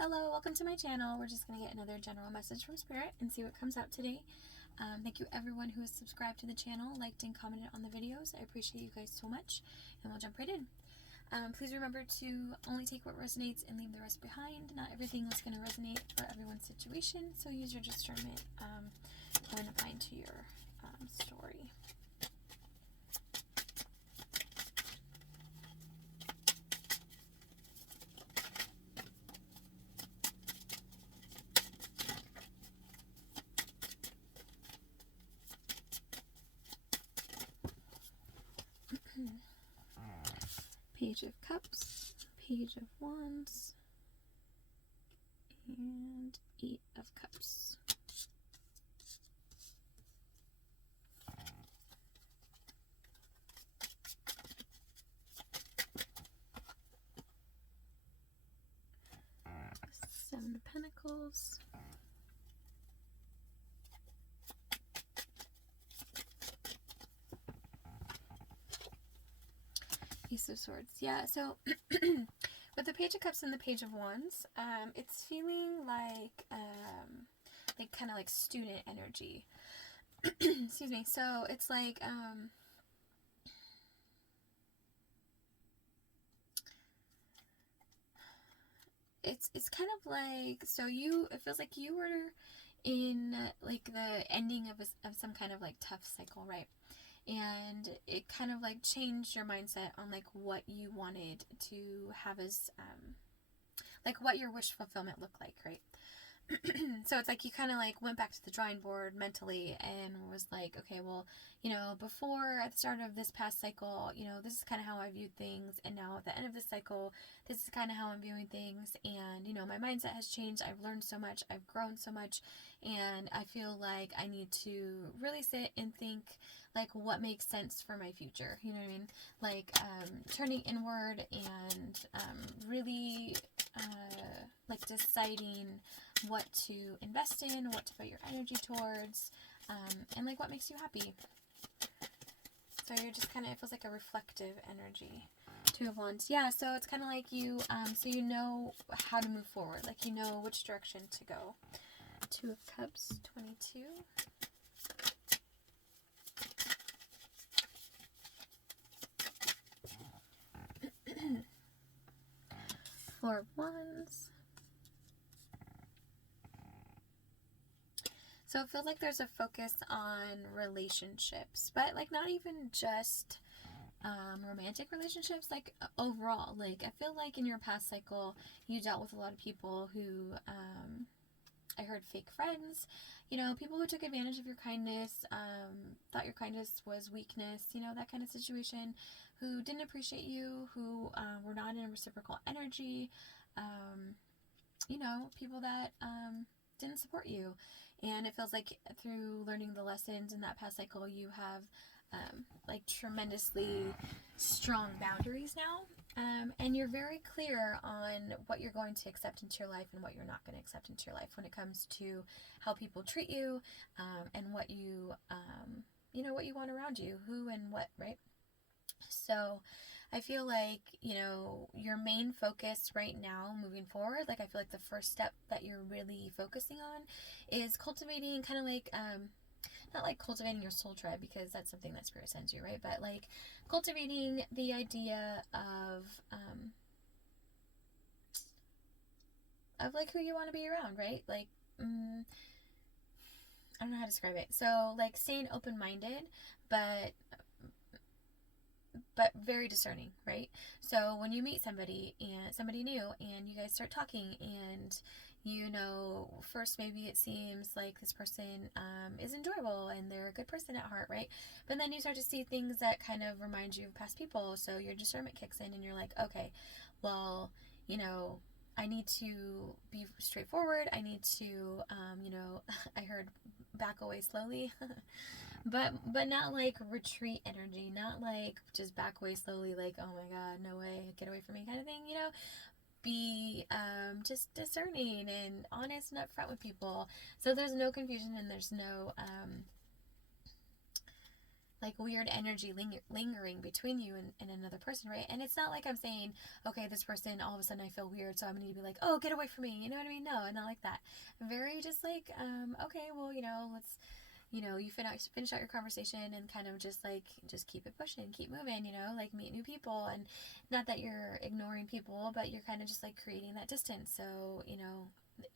Hello, welcome to my channel. We're just going to get another general message from Spirit and see what comes out today. Thank you everyone who has subscribed to the channel, liked and commented on the videos. I appreciate you guys so much, and we'll jump right in. Please remember to only take what resonates and leave the rest behind. Not everything is going to resonate for everyone's situation, so use your discernment when applying to your story. Page of Cups, Page of Wands, and Eight of Cups. Seven of Pentacles. Ace of Swords. Yeah, so with the Page of Cups and the Page of Wands, it's feeling like kind of like student energy. Excuse me. So it's like it's kind of like, so it feels like you were in like the ending of some kind of like tough cycle, right? And it kind of like changed your mindset on like what you wanted to have as like what your wish fulfillment looked like, right? So it's like you kind of like went back to the drawing board mentally and was like, okay, well, before at the start of this past cycle, this is kind of how I viewed things, and now at the end of this cycle, this is kind of how I'm viewing things, and my mindset has changed. I've learned so much, I've grown so much, and I feel like I need to really sit and think like what makes sense for my future. You know what I mean? Like turning inward and really like deciding what to invest in, what to put your energy towards, and like what makes you happy. So you're just kind of, it feels like a reflective energy. Two of Wands. Yeah, so it's kind of like you, so you know how to move forward, like you know which direction to go. Two of Cups, 22. Four of Wands. So it feels like there's a focus on relationships, but like not even just romantic relationships, like overall. Like I feel like in your past cycle, you dealt with a lot of people who, I heard fake friends, people who took advantage of your kindness, thought your kindness was weakness, that kind of situation, who didn't appreciate you, who were not in a reciprocal energy, people that didn't support you. And it feels like through learning the lessons in that past cycle, you have like tremendously strong boundaries now. And you're very clear on what you're going to accept into your life and what you're not going to accept into your life when it comes to how people treat you, and what you, what you want around you, who and what, right? So I feel like, your main focus right now moving forward, like I feel like the first step that you're really focusing on is cultivating kind of like, not like cultivating your soul tribe, because that's something that Spirit sends you, right? But like cultivating the idea of like who you want to be around, right? Like, I don't know how to describe it. So like staying open-minded, but very discerning, right? So when you meet somebody new and you guys start talking, and first maybe it seems like this person is enjoyable and they're a good person at heart, right? But then you start to see things that kind of remind you of past people, so your discernment kicks in and you're like, okay, well, I need to be straightforward. I need to, I heard back away slowly. But not like retreat energy, not like just back away slowly, like, oh my god, no way, get away from me kind of thing, be just discerning and honest and upfront with people, so there's no confusion and there's no like weird energy lingering between you and another person, right? And it's not like I'm saying, okay, this person, all of a sudden I feel weird, so I'm going to be like, oh, get away from me. You know what I mean? No, not like that. Very just like, okay, well, let's, you finish out your conversation and kind of just like, just keep it pushing, keep moving, like meet new people. And not that you're ignoring people, but you're kind of just like creating that distance. So,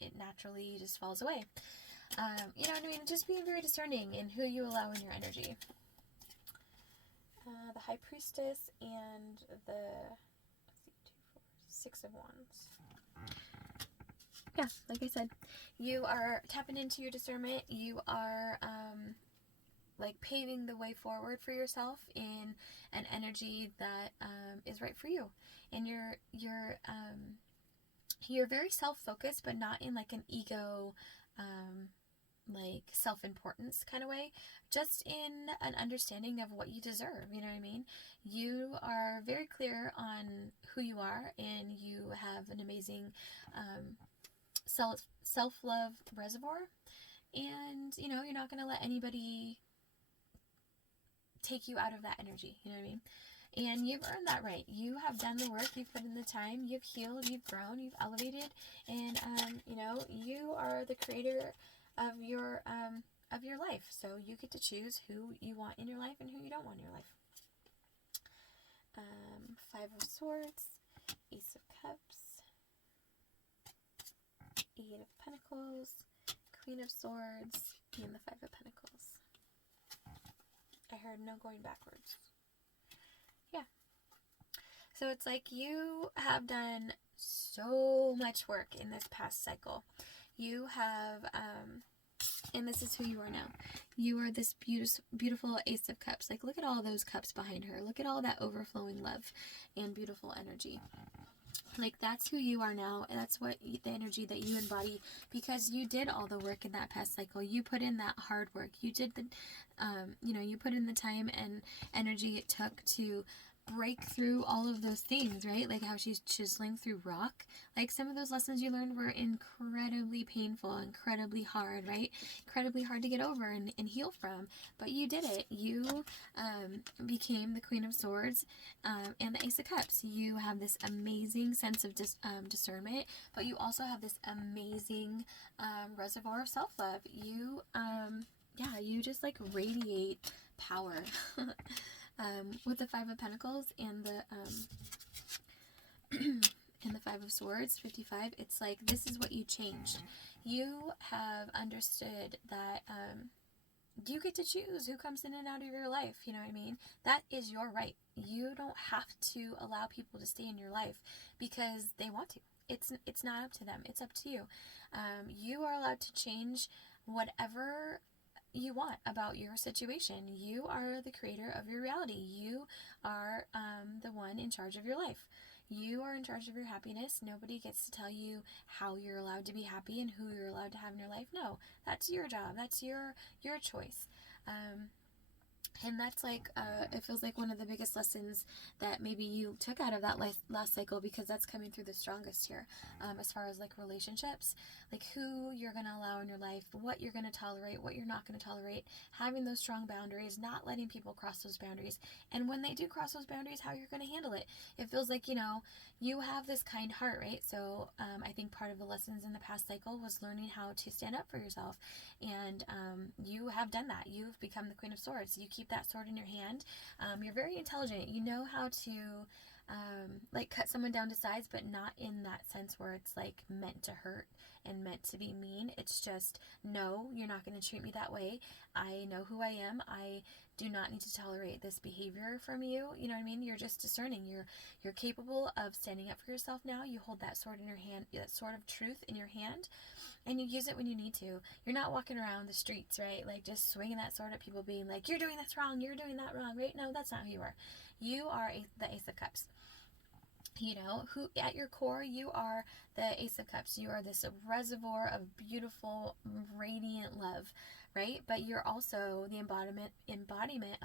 it naturally just falls away. You know what I mean? Just being very discerning in who you allow in your energy. The High Priestess and the, Six of Wands. Yeah, like I said, you are tapping into your discernment. You are like paving the way forward for yourself in an energy that is right for you. And you're very self-focused, but not in like an ego like self-importance kind of way, just in an understanding of what you deserve. You know what I mean? You are very clear on who you are, and you have an amazing self-love reservoir, and you're not going to let anybody take you out of that energy. You know what I mean? And you've earned that right. You have done the work, you've put in the time, you've healed, you've grown, you've elevated, and you are the creator of your life. So you get to choose who you want in your life and who you don't want in your life. Five of Swords, Ace of Cups, Eight of Pentacles, Queen of Swords, and the Five of Pentacles. I heard no going backwards. Yeah. So it's like you have done so much work in this past cycle. You have, and this is who you are now. You are this beautiful Ace of Cups. Like, look at all those cups behind her. Look at all that overflowing love and beautiful energy. Like, that's who you are now, and that's what the energy that you embody, because you did all the work in that past cycle. You put in that hard work. You did the, you put in the time and energy it took to break through all of those things, right? Like how she's chiseling through rock. Like, some of those lessons you learned were incredibly painful, incredibly hard, right? Incredibly hard to get over and heal from. But you did it. You became the Queen of Swords and the Ace of Cups. You have this amazing sense of discernment, but you also have this amazing reservoir of self-love. You, you just like radiate power. With the Five of Pentacles and the and the Five of Swords, 55, it's like, this is what you changed. You have understood that you get to choose who comes in and out of your life. You know what I mean? That is your right. You don't have to allow people to stay in your life because they want to. It's not up to them. It's up to you. You are allowed to change whatever you want about your situation. You are the creator of your reality. You are the one in charge of your life. You are in charge of your happiness. Nobody gets to tell you how you're allowed to be happy and who you're allowed to have in your life. No, that's your job. That's your choice. And that's like, it feels like one of the biggest lessons that maybe you took out of that last cycle, because that's coming through the strongest here, as far as like relationships, like who you're going to allow in your life, what you're going to tolerate, what you're not going to tolerate, having those strong boundaries, not letting people cross those boundaries. And when they do cross those boundaries, how you're going to handle it. It feels like, you have this kind heart, right? So I think part of the lessons in the past cycle was learning how to stand up for yourself. And you have done that. You've become the Queen of Swords. You keep that sword in your hand. You're very intelligent. You know how to like cut someone down to size, but not in that sense where it's like meant to hurt and meant to be mean. It's just, no, you're not going to treat me that way. I know who I am. I do not need to tolerate this behavior from you. You know what I mean? You're just discerning. You're capable of standing up for yourself now. You hold that sword in your hand, that sword of truth in your hand, and you use it when you need to. You're not walking around the streets, right? Like just swinging that sword at people, being like, you're doing this wrong, you're doing that wrong, right? No, that's not who you are. You are the Ace of Cups. Who at your core, you are the Ace of Cups. You are this reservoir of beautiful, radiant love, right? But you're also the embodiment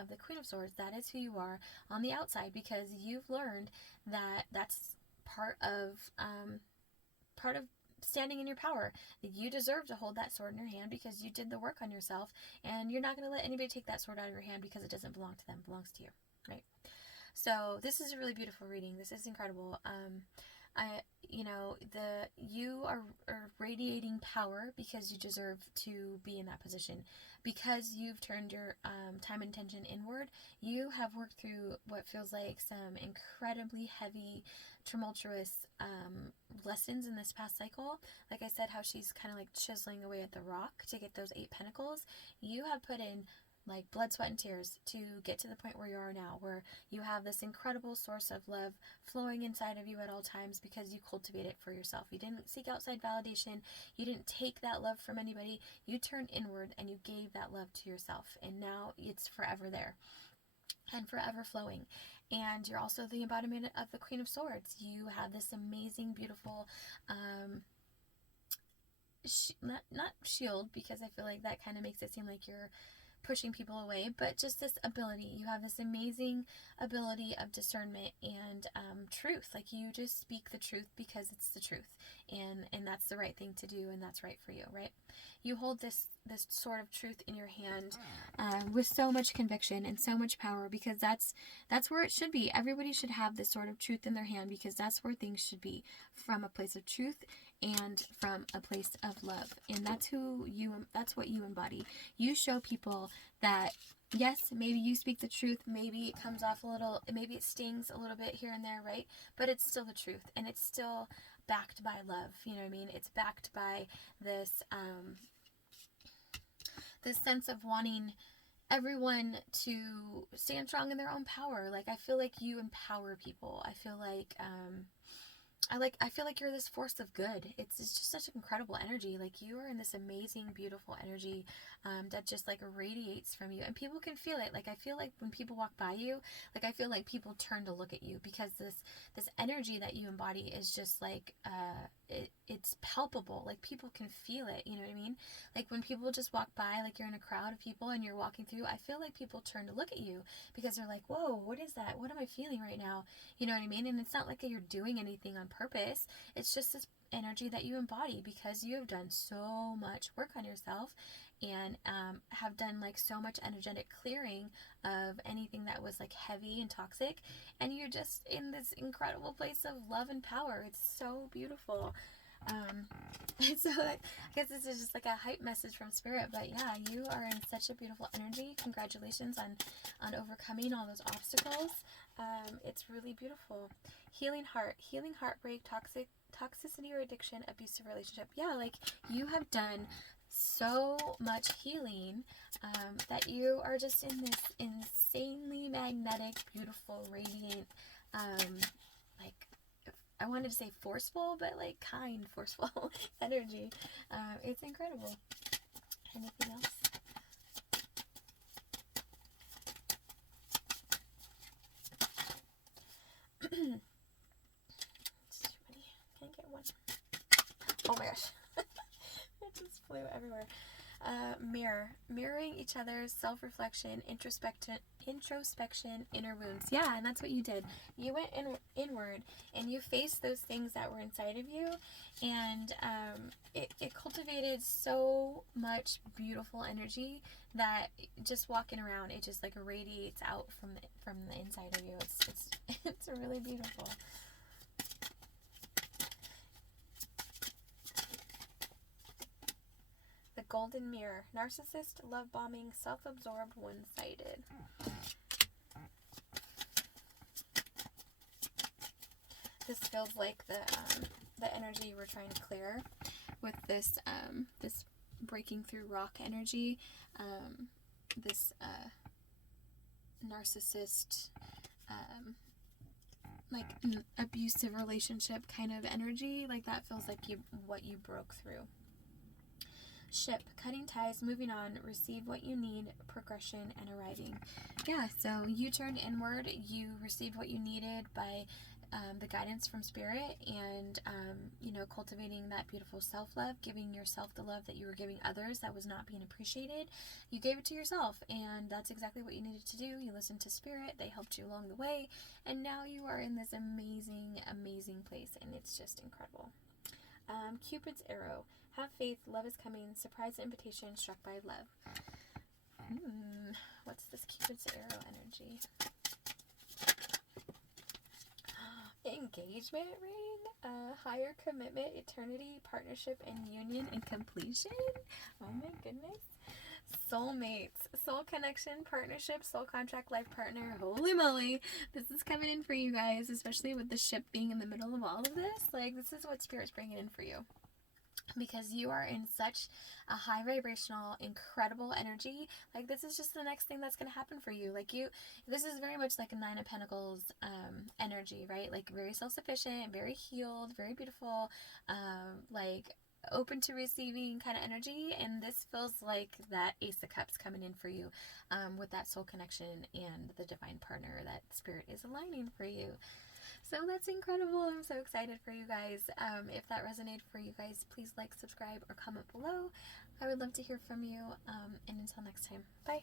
of the Queen of Swords. That is who you are on the outside, because you've learned that that's part of standing in your power. You deserve to hold that sword in your hand because you did the work on yourself, and you're not going to let anybody take that sword out of your hand because it doesn't belong to them. It belongs to you, right? So this is a really beautiful reading. This is incredible. You are radiating power because you deserve to be in that position. Because you've turned your time and attention inward, you have worked through what feels like some incredibly heavy, tumultuous lessons in this past cycle. Like I said, how she's kind of like chiseling away at the rock to get those 8 pentacles. You have put in like blood, sweat, and tears to get to the point where you are now, where you have this incredible source of love flowing inside of you at all times because you cultivate it for yourself. You didn't seek outside validation. You didn't take that love from anybody. You turned inward and you gave that love to yourself. And now it's forever there and forever flowing. And you're also the embodiment of the Queen of Swords. You have this amazing, beautiful, not shield, because I feel like that kind of makes it seem like you're pushing people away, but just this ability. You have this amazing ability of discernment and truth. Like, you just speak the truth because it's the truth, and that's the right thing to do, and that's right for you, right? You hold this sort of truth in your hand with so much conviction and so much power, because that's where it should be. Everybody should have this sort of truth in their hand, because that's where things should be, from a place of truth and from a place of love. And that's what you embody. You show people that, yes, maybe you speak the truth, maybe it comes off a little, maybe it stings a little bit here and there, right? But it's still the truth, and it's still backed by love. You know what I mean? It's backed by this this sense of wanting everyone to stand strong in their own power. Like, I feel like you empower people. I feel like I feel like you're this force of good. It's just such an incredible energy. Like, you are in this amazing, beautiful energy that just like radiates from you, and people can feel it. Like, I feel like when people walk by you, like, I feel like people turn to look at you, because this energy that you embody is just like it's palpable. Like, people can feel it. You know what I mean? Like, when people just walk by, like you're in a crowd of people and you're walking through, I feel like people turn to look at you because they're like, whoa, what is that? What am I feeling right now? You know what I mean? And it's not like you're doing anything on purpose. It's just this energy that you embody because you have done so much work on yourself, and have done like so much energetic clearing of anything that was like heavy and toxic, and you're just in this incredible place of love and power. It's so beautiful. So I guess this is just like a hype message from Spirit, but yeah, you are in such a beautiful energy. Congratulations on overcoming all those obstacles. It's really beautiful. Healing heartbreak, toxicity or addiction, abusive relationship. Yeah, like, you have done so much healing that you are just in this insanely magnetic, beautiful, radiant, like, I wanted to say forceful, but like kind, forceful energy. It's incredible. Anything else? Too many. Can't get one. Oh my gosh. It just flew everywhere. Mirroring each other's self-reflection, introspection, inner wounds. Yeah, and that's what you did. You went inward, and you faced those things that were inside of you, and it cultivated so much beautiful energy that just walking around, it just like radiates out from the inside of you. It's really beautiful. The Golden Mirror. Narcissist, love bombing, self-absorbed, one-sided. This feels like the energy we're trying to clear with this this breaking through rock energy. This narcissist, like abusive relationship kind of energy. Like, that feels like what you broke through. Ship, cutting ties, moving on, receive what you need, progression, and arriving. Yeah, so you turned inward, you received what you needed by the guidance from Spirit, and cultivating that beautiful self-love, giving yourself the love that you were giving others that was not being appreciated. You gave it to yourself, and that's exactly what you needed to do. You listened to Spirit, they helped you along the way, and now you are in this amazing, amazing place, and it's just incredible. Cupid's arrow. Have faith, love is coming, surprise invitation, struck by love. What's this Cupid's arrow energy? Engagement ring, higher commitment, eternity, partnership, and union and completion. Oh my goodness. Soulmates, soul connection, partnership, soul contract, life partner. Holy moly, this is coming in for you guys, especially with the ship being in the middle of all of this. Like, this is what Spirit's bringing in for you, because you are in such a high vibrational, incredible energy. Like, this is just the next thing that's going to happen for you. Like, this is very much like a Nine of Pentacles energy, right? Like, very self-sufficient, very healed, very beautiful, like open to receiving kind of energy. And this feels like that Ace of Cups coming in for you, with that soul connection and the divine partner that Spirit is aligning for you. So that's incredible. I'm so excited for you guys. If that resonated for you guys, please like, subscribe, or comment below. I would love to hear from you. And until next time, bye.